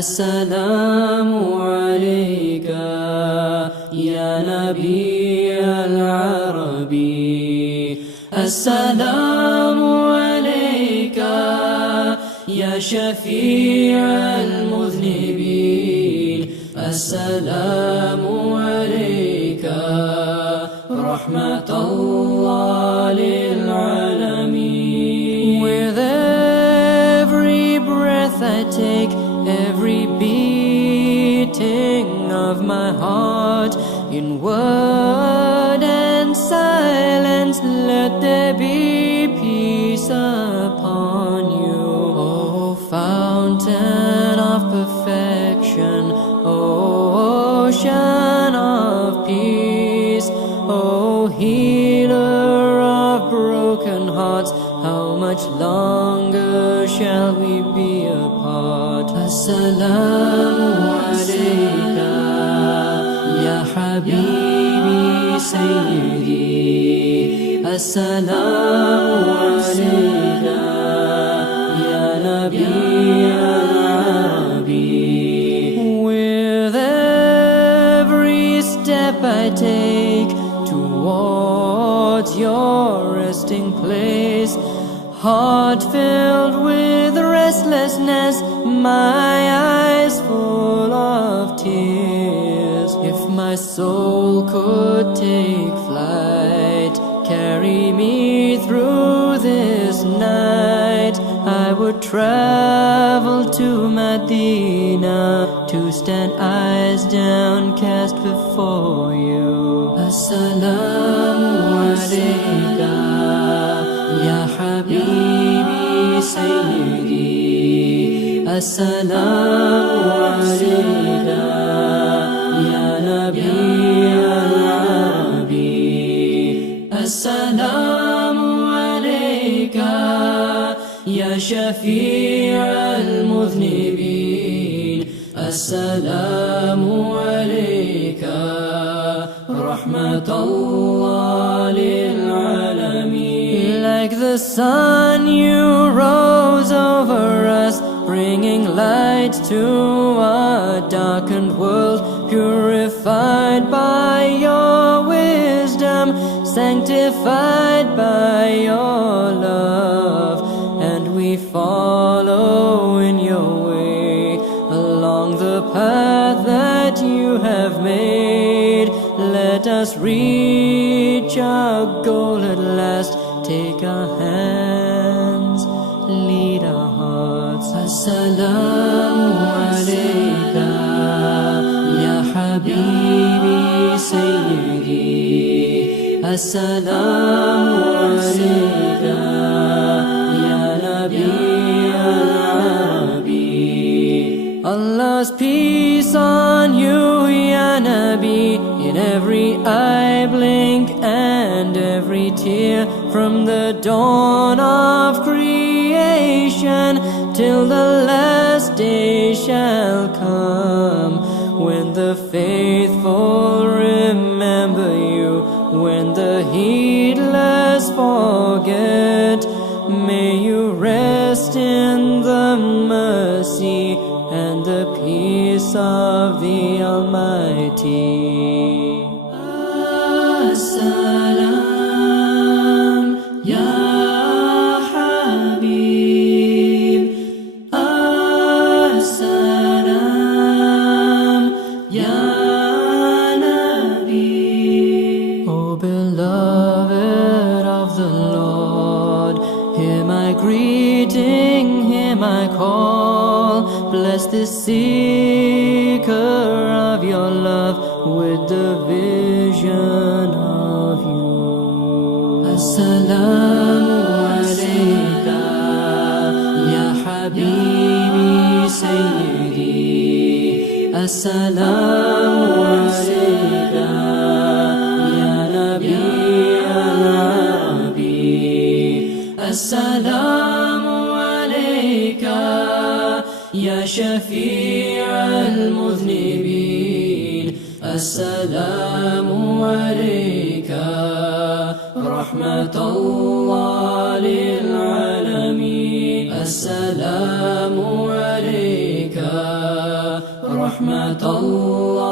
السلام عليك يا نبي العربي. السلام عليك يا شفيع المذنبين. السلام عليك رحمة الله للعالمين. With every breath I take, every beating of my heart, in word and silence, let there be peace upon you. O fountain of perfection, O ocean of peace, O healer of broken hearts, how much longer shall we be apart? Assalamu alayka ya habibi sayyidi. Assalamu alayka ya nabi al-arabi. With every step I take towards your resting place, heart filled with restlessness, my eyes full of tears. If my soul could take flight, carry me through this night, I would travel to Medina to stand eyes downcast before you. Assalamu alayka ya habibi sayyidi. Assalamu alayka ya nabi al-arabi. Assalamu alayka ya shafi'a al-mudhnibin. Assalamu alayka rahmatullah lil-alamin. Like the sun you rose over us, bringing light to a darkened world, purified by your wisdom, sanctified by your love, and we follow in your way along the path that you have made. Let us reach our goal at last. Take our hands, lead our hearts. Assalamu alayka ya habibi sayyidi. Assalamu alayka ya nabi al-arabi. Allah's peace on you ya Nabi. In every eye blink and every tear, from the dawn of creation till the last day shall come, when the faithful remember you, when the heedless forget. May you rest in the mercy and the peace of the Almighty. As-salam ya habib. As-salam ya nabi. O beloved of the Lord, hear my greeting, hear my call. Bless this seeker of your love with the vision of you. Assalamu alayka ya habibi sayyidi. Assalamu alayka ya nabi al-arabi. Assalamu alayka ya shafi'a al-mudhnibin. Assalamu alayka rahmatullah lil-alamin. Assalamu alayka رحمة الله